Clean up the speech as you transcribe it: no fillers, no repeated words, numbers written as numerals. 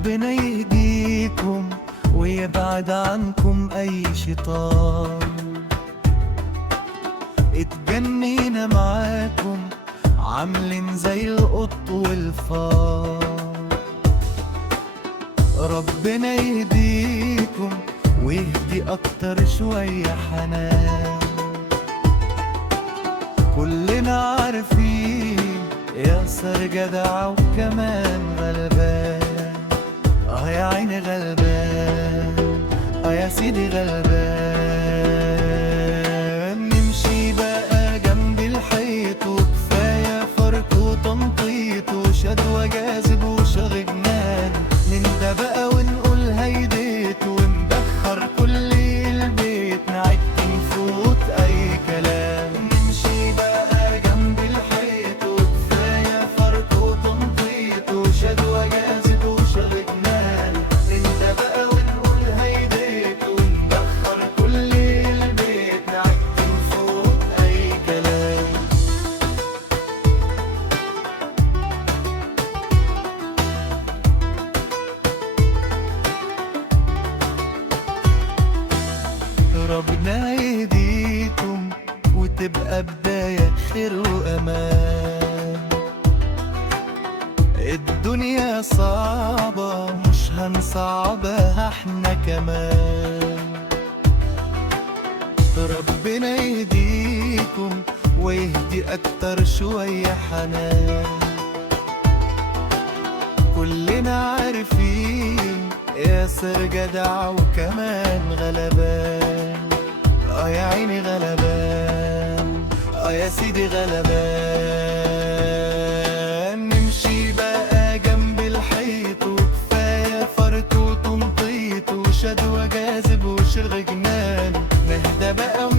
ربنا يهديكم ويبعد عنكم أي شيطان. اتجنينا معاكم عاملين زي القط والفار. ربنا يهديكم ويهدي أكتر شوية حنان. كلنا عارفين ياسر جدع وكمان غلبان. يا عيني غلبان، يا سيدي غلبان. نمشي بقى جنب الحيط وكفاية فرق وتنطيط وشد وجاذب وشغل جنان. نندى بقى ونقول هيديت وندخر كل البيت نعد نفوت أي كلام. نمشي بقى جنب الحيط وكفاية فرق وتنطيط وشد وجاذب وشغل جنان. نندى بقى ونقول هيديت وندخر كل البيت نعد نفوت أي كلام. ربنا يهديكم وتبقى بداية خير وأمان. الدنيا صعبة مش هنصعبها احنا كمان. ربنا يهديكم ويهدي أكتر شوية حنان. كلنا عارفين ياسر جدع وكمان غلبان. يا عيني غلبان، يا سيدي غلبان. نمشي بقى جنب الحيط وكفاية فرق وتنطيط وشد وجاذب وشغل جنان. نهدى بقى